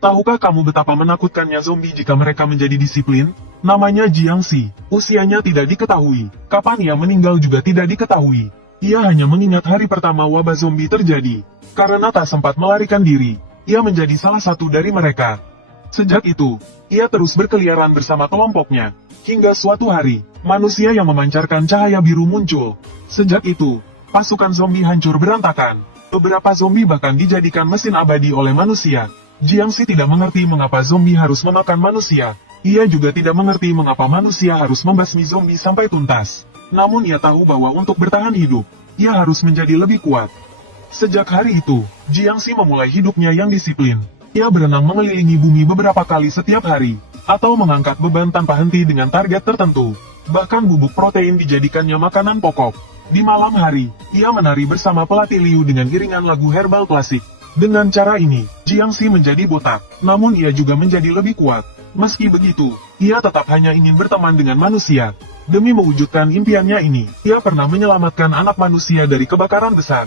Tahukah kamu betapa menakutkannya zombie jika mereka menjadi disiplin? Namanya Jiangxi. Usianya tidak diketahui. Kapan ia meninggal juga tidak diketahui. Ia hanya mengingat hari pertama wabah zombie terjadi. Karena tak sempat melarikan diri, ia menjadi salah satu dari mereka. Sejak itu, ia terus berkeliaran bersama kelompoknya. Hingga suatu hari, manusia yang memancarkan cahaya biru muncul. Sejak itu, pasukan zombie hancur berantakan. Beberapa zombie bahkan dijadikan mesin abadi oleh manusia. Jiangxi tidak mengerti mengapa zombie harus memakan manusia. Ia juga tidak mengerti mengapa manusia harus membasmi zombie sampai tuntas. Namun ia tahu bahwa untuk bertahan hidup, ia harus menjadi lebih kuat. Sejak hari itu, Jiangxi memulai hidupnya yang disiplin. Ia berenang mengelilingi bumi beberapa kali setiap hari, atau mengangkat beban tanpa henti dengan target tertentu. Bahkan bubuk protein dijadikannya makanan pokok. Di malam hari, ia menari bersama pelatih Liu dengan iringan lagu herbal klasik. Dengan cara ini, Jiangxi menjadi botak, namun ia juga menjadi lebih kuat. Meski begitu, ia tetap hanya ingin berteman dengan manusia. Demi mewujudkan impiannya ini, ia pernah menyelamatkan anak manusia dari kebakaran besar.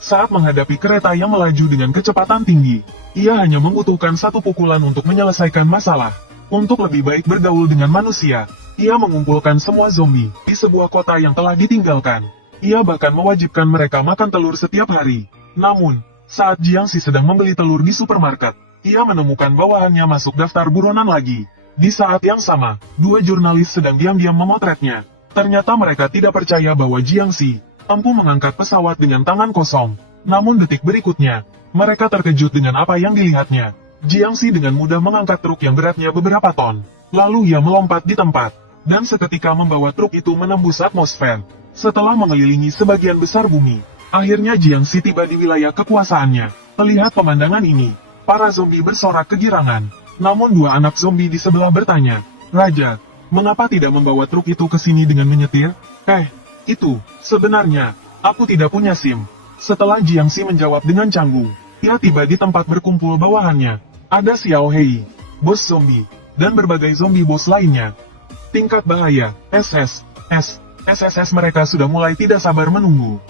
Saat menghadapi kereta yang melaju dengan kecepatan tinggi, ia hanya membutuhkan satu pukulan untuk menyelesaikan masalah. Untuk lebih baik bergaul dengan manusia, ia mengumpulkan semua zombie di sebuah kota yang telah ditinggalkan. Ia bahkan mewajibkan mereka makan telur setiap hari. Namun, saat Jiangxi sedang membeli telur di supermarket, ia menemukan bawahannya masuk daftar buronan lagi. Di saat yang sama, dua jurnalis sedang diam-diam memotretnya. Ternyata mereka tidak percaya bahwa Jiangxi mampu mengangkat pesawat dengan tangan kosong. Namun detik berikutnya, mereka terkejut dengan apa yang dilihatnya. Jiangxi dengan mudah mengangkat truk yang beratnya beberapa ton. Lalu ia melompat di tempat, dan seketika membawa truk itu menembus atmosfer. Setelah mengelilingi sebagian besar bumi, akhirnya Jiangxi tiba di wilayah kekuasaannya. Melihat pemandangan ini, para zombie bersorak kegirangan. Namun dua anak zombie di sebelah bertanya, "Raja, mengapa tidak membawa truk itu ke sini dengan menyetir?" Itu, sebenarnya, aku tidak punya SIM." Setelah Jiangxi menjawab dengan canggung, ia tiba di tempat berkumpul bawahannya. Ada Xiao Hei, bos zombie, dan berbagai zombie bos lainnya. Tingkat bahaya, SSS mereka sudah mulai tidak sabar menunggu.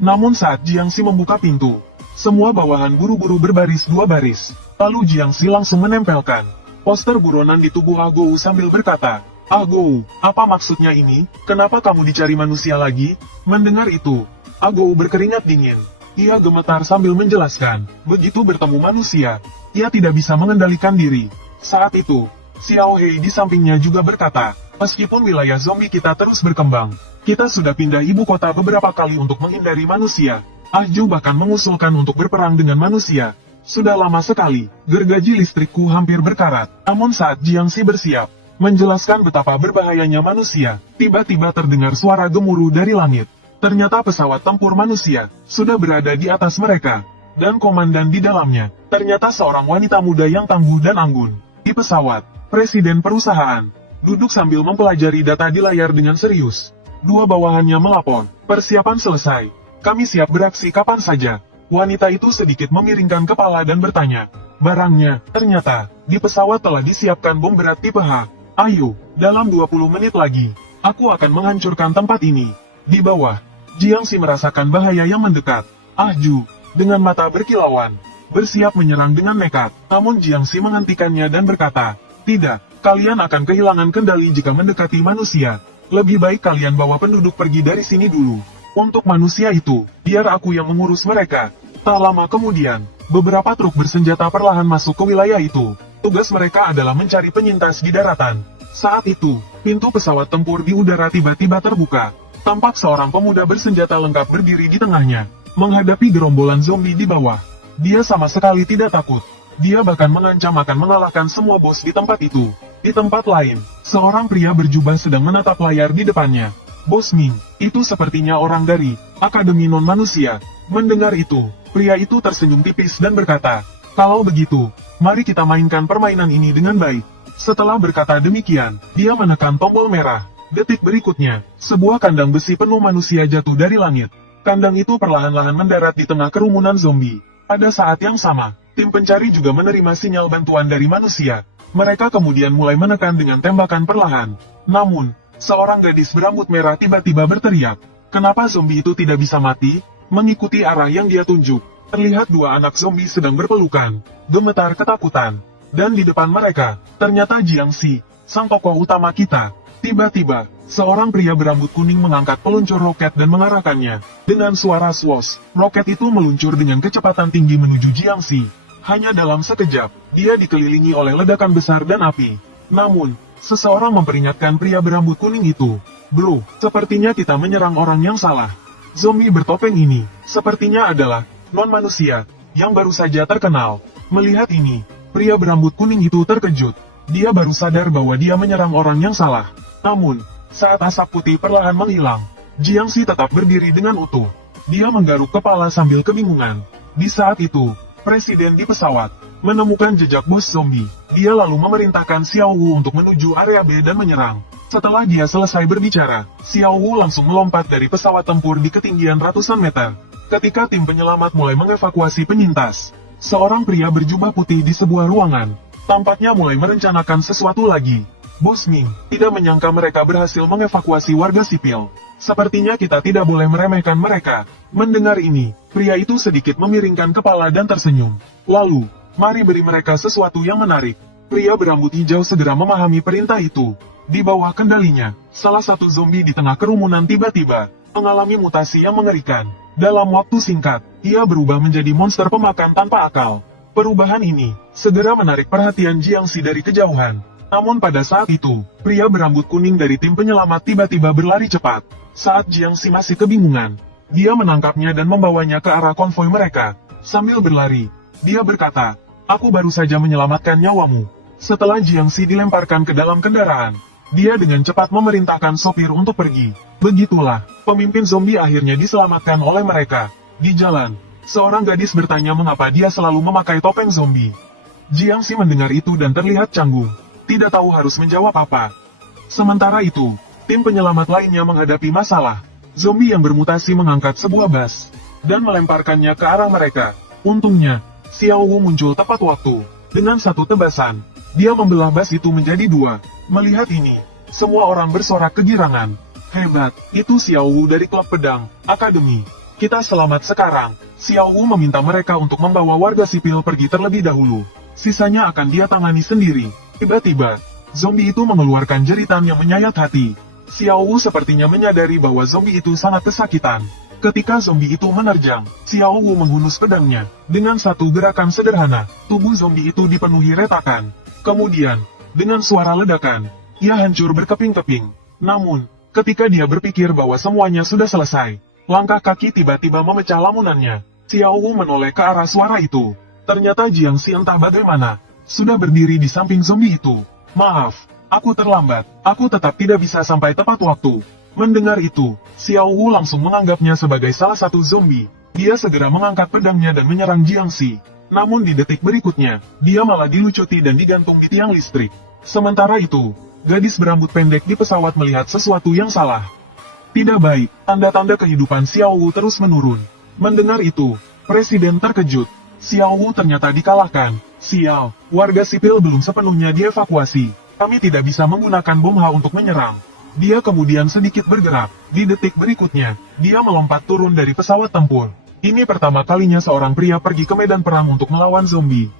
Namun saat Jiangxi membuka pintu, semua bawahan buru-buru berbaris dua baris. Lalu Jiangxi langsung menempelkan poster buronan di tubuh Ah Gou sambil berkata, "Ah Gou, apa maksudnya ini? Kenapa kamu dicari manusia lagi?" Mendengar itu, Ah Gou berkeringat dingin. Ia gemetar sambil menjelaskan, begitu bertemu manusia, ia tidak bisa mengendalikan diri. Saat itu, Xiao Hei di sampingnya juga berkata, "Meskipun wilayah zombie kita terus berkembang, kita sudah pindah ibu kota beberapa kali untuk menghindari manusia. Ah Ju bahkan mengusulkan untuk berperang dengan manusia. Sudah lama sekali, gergaji listrikku hampir berkarat." Namun saat Jiangxi bersiap menjelaskan betapa berbahayanya manusia, tiba-tiba terdengar suara gemuruh dari langit. Ternyata pesawat tempur manusia sudah berada di atas mereka, dan komandan di dalamnya ternyata seorang wanita muda yang tangguh dan anggun. Di pesawat, presiden perusahaan duduk sambil mempelajari data di layar dengan serius. Dua bawahannya melapor, "Persiapan selesai. Kami siap beraksi kapan saja." Wanita itu sedikit memiringkan kepala dan bertanya, "Barangnya, ternyata, di pesawat telah disiapkan bom berat tipe H. Ayo, dalam 20 menit lagi, aku akan menghancurkan tempat ini." Di bawah, Jiangxi merasakan bahaya yang mendekat. Ah Ju, dengan mata berkilauan, bersiap menyerang dengan nekat. Namun Jiangxi menghentikannya dan berkata, "Tidak, kalian akan kehilangan kendali jika mendekati manusia. Lebih baik kalian bawa penduduk pergi dari sini dulu. Untuk manusia itu, biar aku yang mengurus mereka." Tak lama kemudian, beberapa truk bersenjata perlahan masuk ke wilayah itu. Tugas mereka adalah mencari penyintas di daratan. Saat itu, pintu pesawat tempur di udara tiba-tiba terbuka. Tampak seorang pemuda bersenjata lengkap berdiri di tengahnya, menghadapi gerombolan zombie di bawah. Dia sama sekali tidak takut. Dia bahkan mengancam akan mengalahkan semua bos di tempat itu. Di tempat lain, seorang pria berjubah sedang menatap layar di depannya. "Bos Ming, itu sepertinya orang dari Akademi Non-Manusia." Mendengar itu, pria itu tersenyum tipis dan berkata, "Kalau begitu, mari kita mainkan permainan ini dengan baik." Setelah berkata demikian, dia menekan tombol merah. Detik berikutnya, sebuah kandang besi penuh manusia jatuh dari langit. Kandang itu perlahan-lahan mendarat di tengah kerumunan zombie. Pada saat yang sama, tim pencari juga menerima sinyal bantuan dari manusia. Mereka kemudian mulai menekan dengan tembakan perlahan. Namun, seorang gadis berambut merah tiba-tiba berteriak, "Kenapa zombie itu tidak bisa mati?" Mengikuti arah yang dia tunjuk, terlihat dua anak zombie sedang berpelukan, gemetar ketakutan. Dan di depan mereka, ternyata Jiangxi, sang tokoh utama kita. Tiba-tiba, seorang pria berambut kuning mengangkat peluncur roket dan mengarahkannya. Dengan suara swoosh, roket itu meluncur dengan kecepatan tinggi menuju Jiangxi. Hanya dalam sekejap, dia dikelilingi oleh ledakan besar dan api. Namun, seseorang memperingatkan pria berambut kuning itu. Bro, sepertinya kita menyerang orang yang salah. Zombie bertopeng ini, sepertinya adalah non-manusia, yang baru saja terkenal. Melihat ini, pria berambut kuning itu terkejut. Dia baru sadar bahwa dia menyerang orang yang salah. Namun, saat asap putih perlahan menghilang, Jiangxi tetap berdiri dengan utuh. Dia menggaruk kepala sambil kebingungan. Di saat itu, presiden di pesawat menemukan jejak bos zombie. Dia lalu memerintahkan Xiao Wu untuk menuju area B dan menyerang. Setelah dia selesai berbicara, Xiao Wu langsung melompat dari pesawat tempur di ketinggian ratusan meter. Ketika tim penyelamat mulai mengevakuasi penyintas, seorang pria berjubah putih di sebuah ruangan, tampaknya mulai merencanakan sesuatu lagi. Bos Ming, tidak menyangka mereka berhasil mengevakuasi warga sipil. Sepertinya kita tidak boleh meremehkan mereka. Mendengar ini, pria itu sedikit memiringkan kepala dan tersenyum. Lalu, mari beri mereka sesuatu yang menarik. Pria berambut hijau segera memahami perintah itu. Di bawah kendalinya, salah satu zombie di tengah kerumunan tiba-tiba mengalami mutasi yang mengerikan. Dalam waktu singkat, ia berubah menjadi monster pemakan tanpa akal. Perubahan ini segera menarik perhatian Jiangxi dari kejauhan. Namun pada saat itu, pria berambut kuning dari tim penyelamat tiba-tiba berlari cepat. Saat Jiangxi masih kebingungan, dia menangkapnya dan membawanya ke arah konvoi mereka. Sambil berlari, dia berkata, "Aku baru saja menyelamatkan nyawamu." Setelah Jiangxi dilemparkan ke dalam kendaraan, dia dengan cepat memerintahkan sopir untuk pergi. Begitulah, pemimpin zombie akhirnya diselamatkan oleh mereka. Di jalan, seorang gadis bertanya mengapa dia selalu memakai topeng zombie. Jiangxi mendengar itu dan terlihat canggung. Tidak tahu harus menjawab apa. Sementara itu, tim penyelamat lainnya menghadapi masalah. Zombie yang bermutasi mengangkat sebuah bas dan melemparkannya ke arah mereka. Untungnya, Xiao Wu muncul tepat waktu. Dengan satu tebasan, dia membelah bas itu menjadi dua. Melihat ini, semua orang bersorak kegirangan. Hebat, itu Xiao Wu dari klub pedang, Akademi. Kita selamat sekarang. Xiao Wu meminta mereka untuk membawa warga sipil pergi terlebih dahulu. Sisanya akan dia tangani sendiri. Tiba-tiba, zombie itu mengeluarkan jeritan yang menyayat hati. Xiao Wu sepertinya menyadari bahwa zombie itu sangat kesakitan. Ketika zombie itu menerjang, Xiao Wu menghunus pedangnya. Dengan satu gerakan sederhana, tubuh zombie itu dipenuhi retakan. Kemudian, dengan suara ledakan, ia hancur berkeping-keping. Namun, ketika dia berpikir bahwa semuanya sudah selesai, langkah kaki tiba-tiba memecah lamunannya. Xiao Wu menoleh ke arah suara itu. Ternyata Jiangxi entah bagaimana sudah berdiri di samping zombie itu. "Maaf, aku terlambat. Aku tetap tidak bisa sampai tepat waktu." Mendengar itu, Xiao Wu langsung menganggapnya sebagai salah satu zombie. Dia segera mengangkat pedangnya dan menyerang Jiangxi. Namun di detik berikutnya, dia malah dilucuti dan digantung di tiang listrik. Sementara itu, gadis berambut pendek di pesawat melihat sesuatu yang salah. Tidak baik, tanda-tanda kehidupan Xiao Wu terus menurun. Mendengar itu, presiden terkejut. Xiao Wu ternyata dikalahkan. Sial, warga sipil belum sepenuhnya dievakuasi. Kami tidak bisa menggunakan bom H untuk menyerang. Dia kemudian sedikit bergerak. Di detik berikutnya, dia melompat turun dari pesawat tempur. Ini pertama kalinya seorang pria pergi ke medan perang untuk melawan zombie.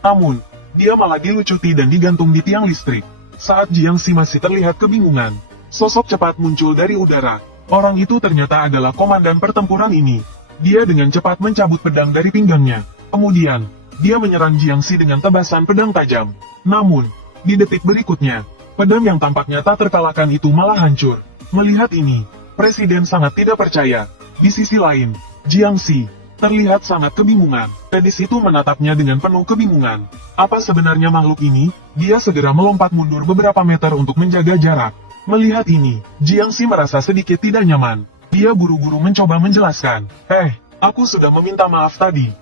Namun, dia malah dilucuti dan digantung di tiang listrik. Saat Jiangxi masih terlihat kebingungan, sosok cepat muncul dari udara. Orang itu ternyata adalah komandan pertempuran ini. Dia dengan cepat mencabut pedang dari pinggangnya. Kemudian, dia menyerang Jiangxi dengan tebasan pedang tajam. Namun, di detik berikutnya, pedang yang tampaknya tak terkalahkan itu malah hancur. Melihat ini, presiden sangat tidak percaya. Di sisi lain, Jiangxi terlihat sangat kebingungan. Gadis itu menatapnya dengan penuh kebingungan. Apa sebenarnya makhluk ini? Dia segera melompat mundur beberapa meter untuk menjaga jarak. Melihat ini, Jiangxi merasa sedikit tidak nyaman. Dia buru-buru mencoba menjelaskan. Aku sudah meminta maaf tadi.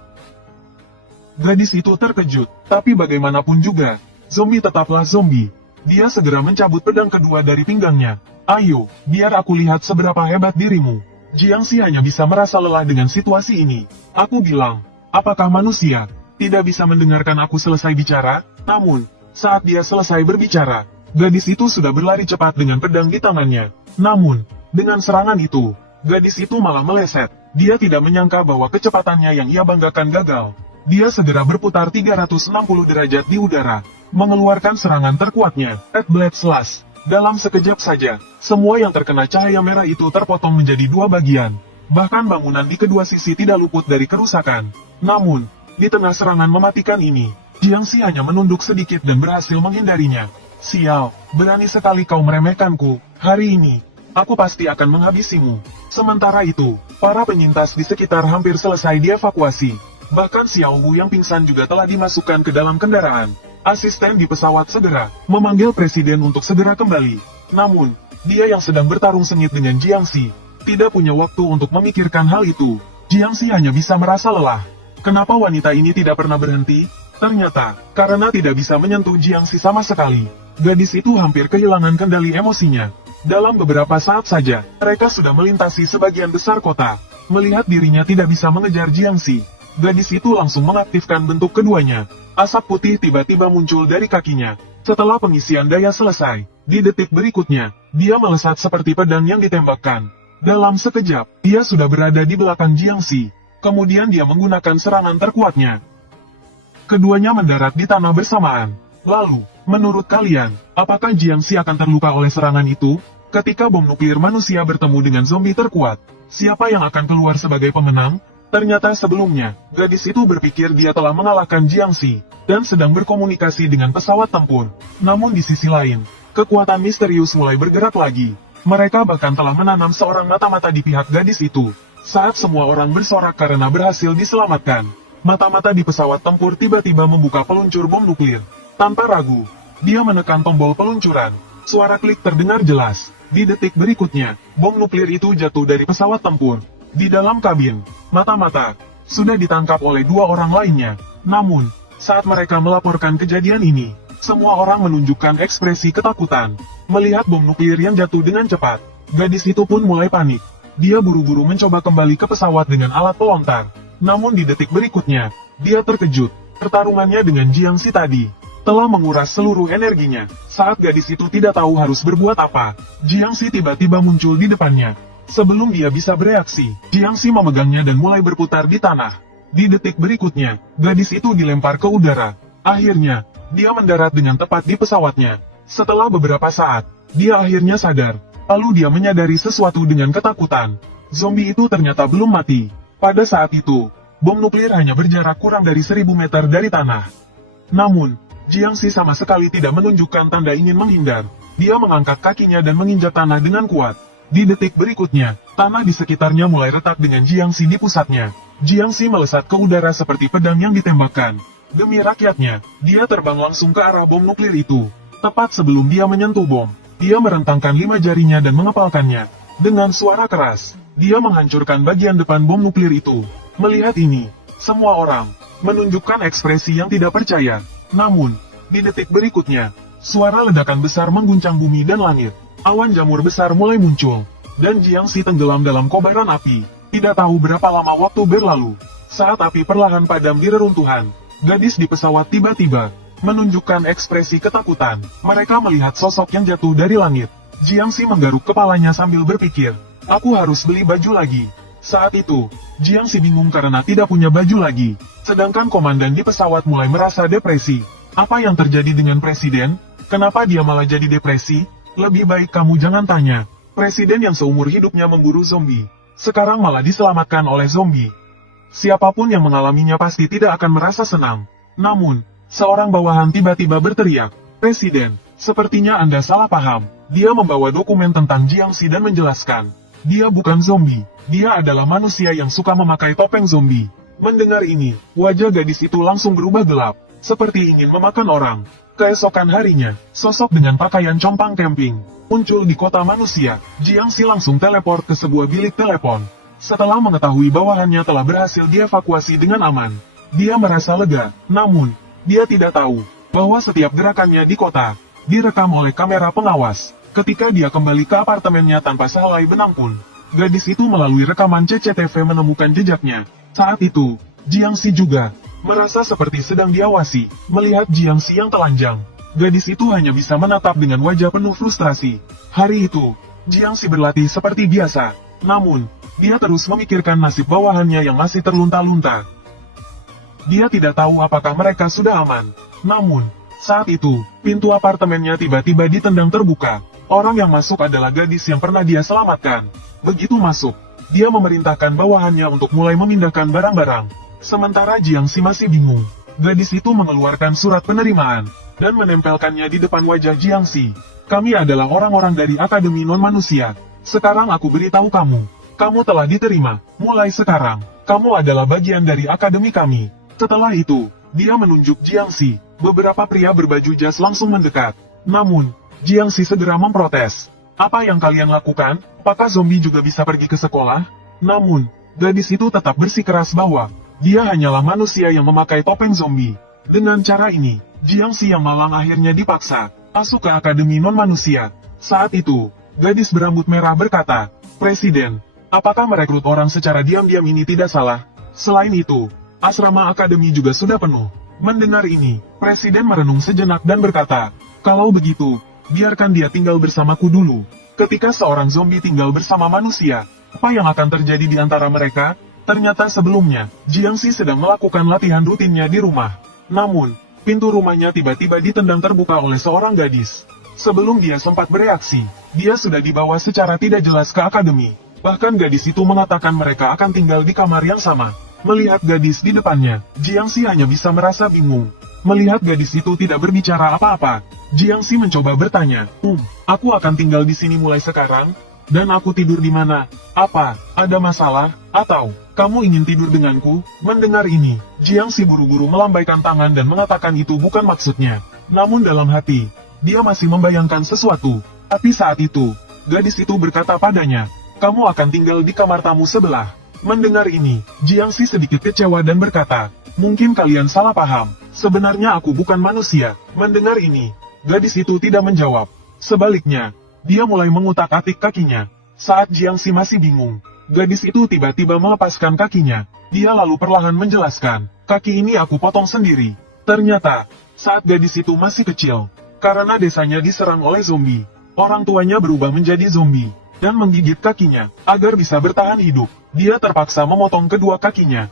Gadis itu terkejut, tapi bagaimanapun juga, zombie tetaplah zombie. Dia segera mencabut pedang kedua dari pinggangnya. "Ayo, biar aku lihat seberapa hebat dirimu." Jiangxi hanya bisa merasa lelah dengan situasi ini. Aku bilang, apakah manusia tidak bisa mendengarkan aku selesai bicara? Namun, saat dia selesai berbicara, gadis itu sudah berlari cepat dengan pedang di tangannya. Namun, dengan serangan itu, gadis itu malah meleset. Dia tidak menyangka bahwa kecepatannya yang ia banggakan gagal. Dia segera berputar 360 derajat di udara, mengeluarkan serangan terkuatnya, Red Blade Slash. Dalam sekejap saja, semua yang terkena cahaya merah itu terpotong menjadi dua bagian. Bahkan bangunan di kedua sisi tidak luput dari kerusakan. Namun, di tengah serangan mematikan ini, Jiangxi hanya menunduk sedikit dan berhasil menghindarinya. Sial, berani sekali kau meremehkanku. Hari ini, aku pasti akan menghabisimu. Sementara itu, para penyintas di sekitar hampir selesai dievakuasi. Bahkan Xiao Wu yang pingsan juga telah dimasukkan ke dalam kendaraan. Asisten di pesawat segera memanggil presiden untuk segera kembali. Namun, dia yang sedang bertarung sengit dengan Jiangxi, tidak punya waktu untuk memikirkan hal itu. Jiangxi hanya bisa merasa lelah. Kenapa wanita ini tidak pernah berhenti? Ternyata, karena tidak bisa menyentuh Jiangxi sama sekali. Gadis itu hampir kehilangan kendali emosinya. Dalam beberapa saat saja, mereka sudah melintasi sebagian besar kota. Melihat dirinya tidak bisa mengejar Jiangxi, gadis itu langsung mengaktifkan bentuk keduanya. Asap putih tiba-tiba muncul dari kakinya. Setelah pengisian daya selesai, di detik berikutnya, dia melesat seperti pedang yang ditembakkan. Dalam sekejap, dia sudah berada di belakang Jiangxi. Kemudian dia menggunakan serangan terkuatnya. Keduanya mendarat di tanah bersamaan. Lalu, menurut kalian, apakah Jiangxi akan terluka oleh serangan itu? Ketika bom nuklir manusia bertemu dengan zombie terkuat, siapa yang akan keluar sebagai pemenang? Ternyata sebelumnya, gadis itu berpikir dia telah mengalahkan Jiangxi, dan sedang berkomunikasi dengan pesawat tempur. Namun di sisi lain, kekuatan misterius mulai bergerak lagi. Mereka bahkan telah menanam seorang mata-mata di pihak gadis itu. Saat semua orang bersorak karena berhasil diselamatkan, mata-mata di pesawat tempur tiba-tiba membuka peluncur bom nuklir. Tanpa ragu, dia menekan tombol peluncuran. Suara klik terdengar jelas. Di detik berikutnya, bom nuklir itu jatuh dari pesawat tempur. Di dalam kabin, mata-mata sudah ditangkap oleh dua orang lainnya. Namun, saat mereka melaporkan kejadian ini, semua orang menunjukkan ekspresi ketakutan. Melihat bom nuklir yang jatuh dengan cepat, gadis itu pun mulai panik. Dia buru-buru mencoba kembali ke pesawat dengan alat pelontar. Namun di detik berikutnya, dia terkejut. Pertarungannya dengan Jiangxi tadi telah menguras seluruh energinya. Saat gadis itu tidak tahu harus berbuat apa, Jiangxi tiba-tiba muncul di depannya. Sebelum dia bisa bereaksi, Jiangxi memegangnya dan mulai berputar di tanah. Di detik berikutnya, gadis itu dilempar ke udara. Akhirnya, dia mendarat dengan tepat di pesawatnya. Setelah beberapa saat, dia akhirnya sadar. Lalu dia menyadari sesuatu dengan ketakutan. Zombie itu ternyata belum mati. Pada saat itu, bom nuklir hanya berjarak kurang dari 1000 meter dari tanah. Namun, Jiangxi sama sekali tidak menunjukkan tanda ingin menghindar. Dia mengangkat kakinya dan menginjak tanah dengan kuat. Di detik berikutnya, tanah di sekitarnya mulai retak dengan Jiangxi di pusatnya. Jiangxi melesat ke udara seperti pedang yang ditembakkan. Demi rakyatnya, dia terbang langsung ke arah bom nuklir itu. Tepat sebelum dia menyentuh bom, dia merentangkan 5 jarinya dan mengepalkannya. Dengan suara keras, dia menghancurkan bagian depan bom nuklir itu. Melihat ini, semua orang menunjukkan ekspresi yang tidak percaya. Namun, di detik berikutnya, suara ledakan besar mengguncang bumi dan langit. Awan jamur besar mulai muncul, dan Jiangxi tenggelam dalam kobaran api. Tidak tahu berapa lama waktu berlalu. Saat api perlahan padam di reruntuhan, gadis di pesawat tiba-tiba menunjukkan ekspresi ketakutan. Mereka melihat sosok yang jatuh dari langit. Jiangxi menggaruk kepalanya sambil berpikir, aku harus beli baju lagi. Saat itu, Jiangxi bingung karena tidak punya baju lagi. Sedangkan komandan di pesawat mulai merasa depresi. Apa yang terjadi dengan presiden? Kenapa dia malah jadi depresi? Lebih baik kamu jangan tanya. Presiden yang seumur hidupnya memburu zombie, sekarang malah diselamatkan oleh zombie. Siapapun yang mengalaminya pasti tidak akan merasa senang. Namun, seorang bawahan tiba-tiba berteriak, Presiden, sepertinya Anda salah paham. Dia membawa dokumen tentang Jiangxi dan menjelaskan, dia bukan zombie, dia adalah manusia yang suka memakai topeng zombie. Mendengar ini, wajah gadis itu langsung berubah gelap, seperti ingin memakan orang. Keesokan harinya, sosok dengan pakaian compang camping muncul di kota manusia. Jiangxi langsung teleport ke sebuah bilik telepon. Setelah mengetahui bawahannya telah berhasil dievakuasi dengan aman, dia merasa lega. Namun, dia tidak tahu bahwa setiap gerakannya di kota direkam oleh kamera pengawas. Ketika dia kembali ke apartemennya tanpa sehelai benang pun, gadis itu melalui rekaman CCTV menemukan jejaknya. Saat itu, Jiangxi juga merasa seperti sedang diawasi. Melihat Jiangxi yang telanjang, gadis itu hanya bisa menatap dengan wajah penuh frustrasi. Hari itu, Jiangxi berlatih seperti biasa. Namun, Dia terus memikirkan nasib bawahannya yang masih terlunta-lunta. Dia tidak tahu apakah mereka sudah aman. Namun, saat itu, pintu apartemennya tiba-tiba ditendang terbuka. Orang yang masuk adalah gadis yang pernah dia selamatkan. Begitu masuk, dia memerintahkan bawahannya untuk mulai memindahkan barang-barang. Sementara Jiangxi masih bingung. Gadis itu mengeluarkan surat penerimaan dan menempelkannya di depan wajah Jiangxi. Kami adalah orang-orang dari Akademi Non-Manusia. Sekarang aku beritahu kamu. Kamu telah diterima. Mulai sekarang, kamu adalah bagian dari akademi kami. Setelah itu, dia menunjuk Jiangxi. Beberapa pria berbaju jas langsung mendekat. Namun, Jiangxi segera memprotes. Apa yang kalian lakukan? Apakah zombie juga bisa pergi ke sekolah? Namun, gadis itu tetap bersikeras bahwa dia hanyalah manusia yang memakai topeng zombie. Dengan cara ini, Jiangxi yang malang akhirnya dipaksa masuk ke Akademi Non-Manusia. Saat itu, gadis berambut merah berkata, "Presiden, apakah merekrut orang secara diam-diam ini tidak salah? Selain itu, asrama akademi juga sudah penuh." Mendengar ini, Presiden merenung sejenak dan berkata, "Kalau begitu, biarkan dia tinggal bersamaku dulu." Ketika seorang zombie tinggal bersama manusia, apa yang akan terjadi di antara mereka? Ternyata sebelumnya, Jiangxi sedang melakukan latihan rutinnya di rumah. Namun, pintu rumahnya tiba-tiba ditendang terbuka oleh seorang gadis. Sebelum dia sempat bereaksi, dia sudah dibawa secara tidak jelas ke akademi. Bahkan gadis itu mengatakan mereka akan tinggal di kamar yang sama. Melihat gadis di depannya, Jiangxi hanya bisa merasa bingung. Melihat gadis itu tidak berbicara apa-apa, Jiangxi mencoba bertanya, aku akan tinggal di sini mulai sekarang? Dan aku tidur di mana? Apa? Ada masalah? Atau, kamu ingin tidur denganku?" Mendengar ini, Jiangxi buru-buru melambaikan tangan dan mengatakan itu bukan maksudnya. Namun dalam hati, dia masih membayangkan sesuatu. Tapi saat itu, gadis itu berkata padanya, "Kamu akan tinggal di kamar tamu sebelah." Mendengar ini, Jiangxi sedikit kecewa dan berkata, "Mungkin kalian salah paham. Sebenarnya aku bukan manusia." Mendengar ini, gadis itu tidak menjawab. Sebaliknya, dia mulai mengutak-atik kakinya. Saat Jiangxi masih bingung, gadis itu tiba-tiba melepaskan kakinya. Dia lalu perlahan menjelaskan, "Kaki ini aku potong sendiri." Ternyata, saat gadis itu masih kecil, karena desanya diserang oleh zombie, orang tuanya berubah menjadi zombie dan menggigit kakinya. Agar bisa bertahan hidup, dia terpaksa memotong kedua kakinya.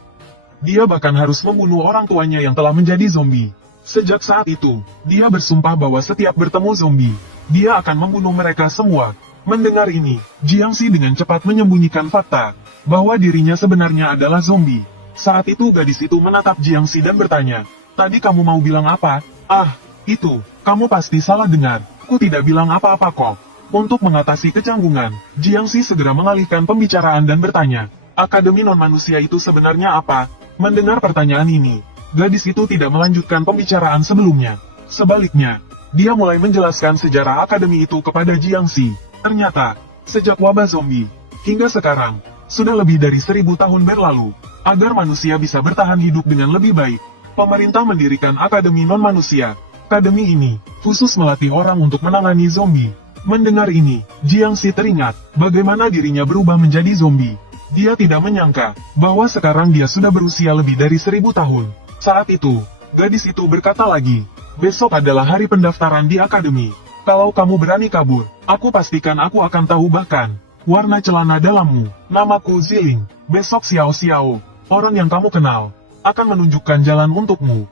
Dia bahkan harus membunuh orang tuanya yang telah menjadi zombie. Sejak saat itu, dia bersumpah bahwa setiap bertemu zombie, dia akan membunuh mereka semua. Mendengar ini, Jiangxi dengan cepat menyembunyikan fakta bahwa dirinya sebenarnya adalah zombie. Saat itu gadis itu menatap Jiangxi dan bertanya, "Tadi kamu mau bilang apa?" "Ah, itu, kamu pasti salah dengar. Ku tidak bilang apa-apa kok." Untuk mengatasi kecanggungan, Jiangxi segera mengalihkan pembicaraan dan bertanya, "Akademi non-manusia itu sebenarnya apa?" Mendengar pertanyaan ini, gadis itu tidak melanjutkan pembicaraan sebelumnya. Sebaliknya, dia mulai menjelaskan sejarah akademi itu kepada Jiangxi. Ternyata, sejak wabah zombie, hingga sekarang, sudah lebih dari 1000 tahun berlalu. Agar manusia bisa bertahan hidup dengan lebih baik, pemerintah mendirikan Akademi Non-Manusia. Akademi ini, khusus melatih orang untuk menangani zombie. Mendengar ini, Jiangxi teringat, bagaimana dirinya berubah menjadi zombie. Dia tidak menyangka, bahwa sekarang dia sudah berusia lebih dari 1000 tahun. Saat itu, gadis itu berkata lagi, "Besok adalah hari pendaftaran di akademi. Kalau kamu berani kabur, aku pastikan aku akan tahu bahkan warna celana dalammu." "Namaku Ziling. Besok Xiao Xiao, orang yang kamu kenal, akan menunjukkan jalan untukmu."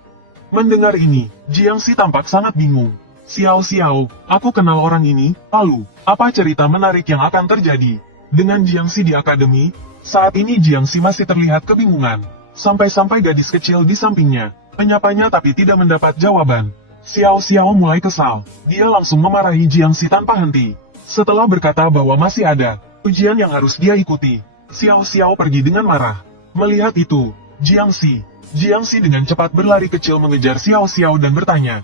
Mendengar ini, Jiangxi tampak sangat bingung. "Xiao Xiao, aku kenal orang ini, lalu, apa cerita menarik yang akan terjadi?" Dengan Jiangxi di akademi, saat ini Jiangxi masih terlihat kebingungan. Sampai-sampai gadis kecil di sampingnya, menyapanya tapi tidak mendapat jawaban. Xiao Xiao mulai kesal. Dia langsung memarahi Jiangxi tanpa henti. Setelah berkata bahwa masih ada ujian yang harus dia ikuti, Xiao Xiao pergi dengan marah. Melihat itu, Jiangxi dengan cepat berlari kecil mengejar Xiao Xiao dan bertanya,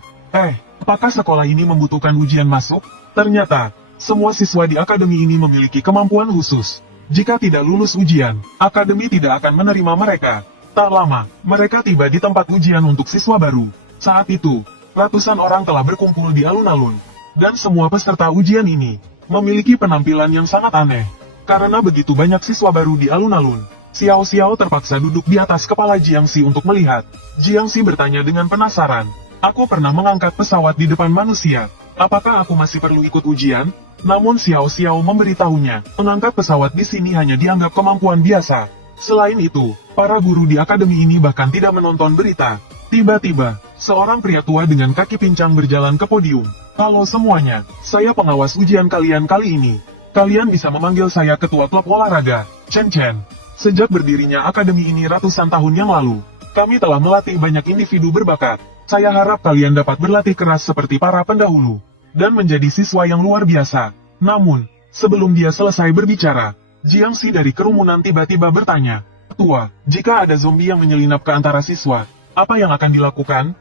apakah sekolah ini membutuhkan ujian masuk?" Ternyata, semua siswa di akademi ini memiliki kemampuan khusus. Jika tidak lulus ujian, akademi tidak akan menerima mereka. Tak lama, mereka tiba di tempat ujian untuk siswa baru. Saat itu, ratusan orang telah berkumpul di alun-alun. Dan semua peserta ujian ini, memiliki penampilan yang sangat aneh. Karena begitu banyak siswa baru di alun-alun, Xiao Xiao terpaksa duduk di atas kepala Jiangxi untuk melihat. Jiangxi bertanya dengan penasaran, "Aku pernah mengangkat pesawat di depan manusia. Apakah aku masih perlu ikut ujian? Namun Xiao Xiao memberitahunya, mengangkat pesawat di sini hanya dianggap kemampuan biasa. Selain itu, para guru di akademi ini bahkan tidak menonton berita. Tiba-tiba, seorang pria tua dengan kaki pincang berjalan ke podium. Halo semuanya, saya pengawas ujian kalian kali ini. Kalian bisa memanggil saya ketua klub olahraga, Chen Chen. Sejak berdirinya akademi ini ratusan tahun yang lalu, kami telah melatih banyak individu berbakat. Saya harap kalian dapat berlatih keras seperti para pendahulu, dan menjadi siswa yang luar biasa. Namun, sebelum dia selesai berbicara, Jiangxi dari kerumunan tiba-tiba bertanya, "Ketua, jika ada zombie yang menyelinap ke antara siswa, apa yang akan dilakukan?"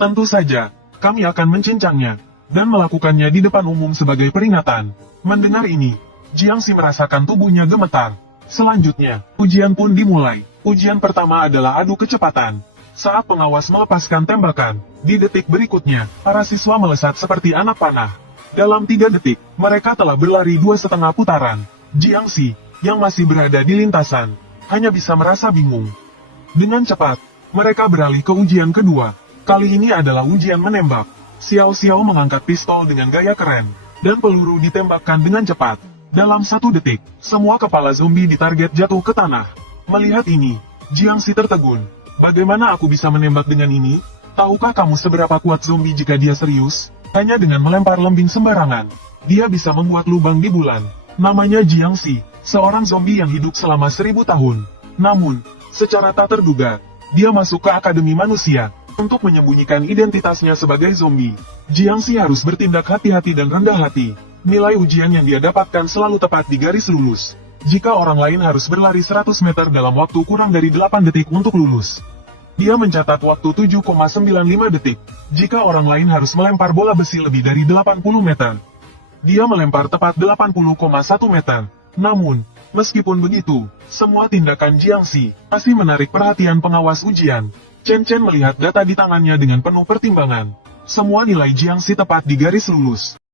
"Tentu saja, kami akan mencincangnya, dan melakukannya di depan umum sebagai peringatan." Mendengar ini, Jiangxi merasakan tubuhnya gemetar. Selanjutnya, ujian pun dimulai. Ujian pertama adalah adu kecepatan. Saat pengawas melepaskan tembakan, di detik berikutnya, para siswa melesat seperti anak panah. Dalam 3 detik, mereka telah berlari 2,5 putaran. Jiangxi, yang masih berada di lintasan, hanya bisa merasa bingung. Dengan cepat, mereka beralih ke ujian kedua. Kali ini adalah ujian menembak. Xiao Xiao mengangkat pistol dengan gaya keren, dan peluru ditembakkan dengan cepat. Dalam 1 detik, semua kepala zombie ditarget jatuh ke tanah. Melihat ini, Jiangxi tertegun. Bagaimana aku bisa menembak dengan ini? Tahukah kamu seberapa kuat zombie jika dia serius? Hanya dengan melempar lembing sembarangan, dia bisa membuat lubang di bulan. Namanya Jiangxi, seorang zombie yang hidup selama 1000 tahun. Namun, secara tak terduga, dia masuk ke akademi manusia. Untuk menyembunyikan identitasnya sebagai zombie, Jiangxi harus bertindak hati-hati dan rendah hati. Nilai ujian yang dia dapatkan selalu tepat di garis lulus. Jika orang lain harus berlari 100 meter dalam waktu kurang dari 8 detik untuk lulus, dia mencatat waktu 7,95 detik. Jika orang lain harus melempar bola besi lebih dari 80 meter, dia melempar tepat 80,1 meter. Namun, meskipun begitu, semua tindakan Jiangxi pasti menarik perhatian pengawas ujian. Chen Chen melihat data di tangannya dengan penuh pertimbangan. Semua nilai Jiangxi tepat di garis lulus.